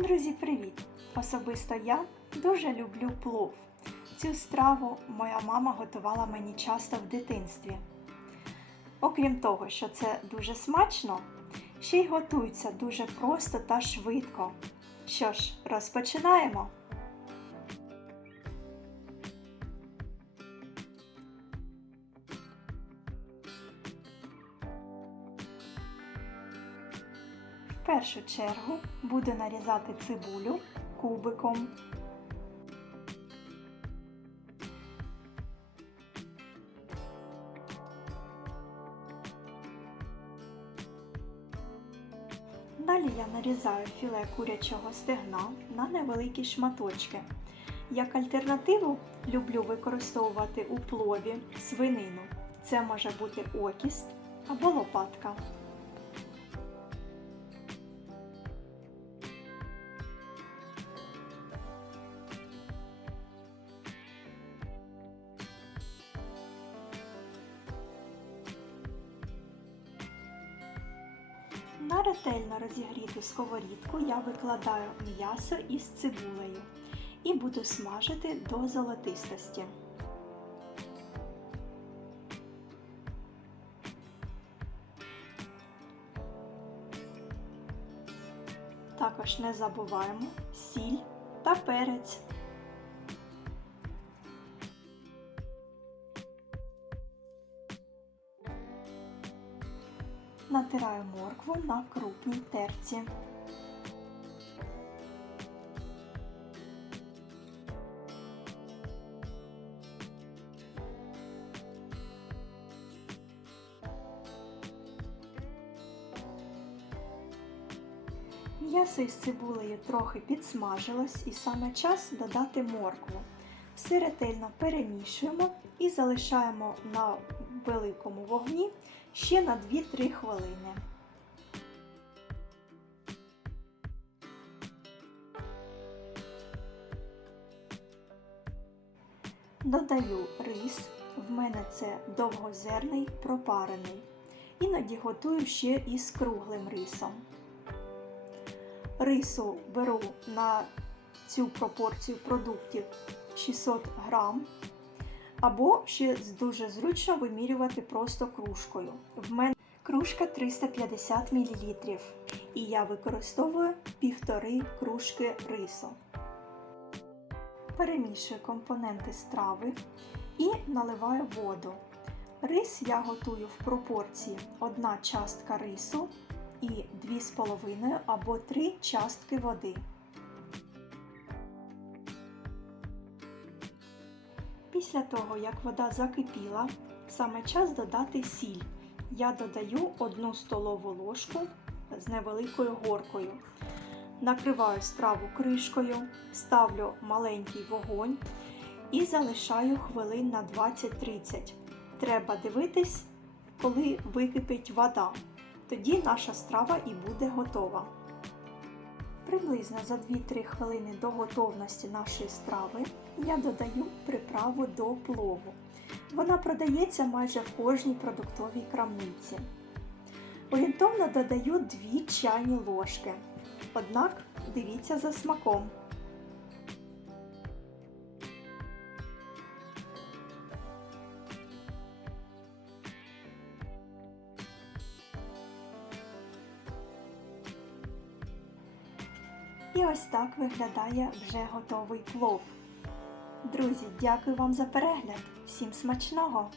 Друзі, привіт! Особисто я дуже люблю плов. Цю страву моя мама готувала мені часто в дитинстві. Окрім того, що це дуже смачно, ще й готується дуже просто та швидко. Що ж, розпочинаємо. Першу чергу буду нарізати цибулю кубиком. Далі я нарізаю філе курячого стегна на невеликі шматочки. Як альтернативу люблю використовувати у плові свинину. Це може бути окіст або лопатка. На ретельно розігріту сковорідку я викладаю м'ясо із цибулею і буду смажити до золотистості. Також не забуваємо сіль та перець. Натираю моркву на крупній терці. М'ясо із цибулею трохи підсмажилось і саме час додати моркву. Все ретельно перемішуємо і залишаємо на великому вогні ще на 2-3 хвилини. Додаю рис, в мене це довгозерний пропарений. Іноді готую ще із круглим рисом. Рису беру на цю пропорцію продуктів 600 грам. Або ще дуже зручно вимірювати просто кружкою. В мене кружка 350 мл. І я використовую півтори кружки рису. Перемішую компоненти страви і наливаю воду. Рис я готую в пропорції 1 частка рису і 2,5 або 3 частки води. Після того, як вода закипіла, саме час додати сіль. Я додаю 1 столову ложку з невеликою горкою. Накриваю страву кришкою, ставлю маленький вогонь і залишаю хвилин на 20-30. Треба дивитись, коли википить вода. Тоді наша страва і буде готова. Приблизно за 2-3 хвилини до готовності нашої страви я додаю приправу до плову. Вона продається майже в кожній продуктовій крамниці. Орієнтовно додаю 2 чайні ложки. Однак дивіться за смаком. І ось так виглядає вже готовий плов. Друзі, дякую вам за перегляд. Всім смачного!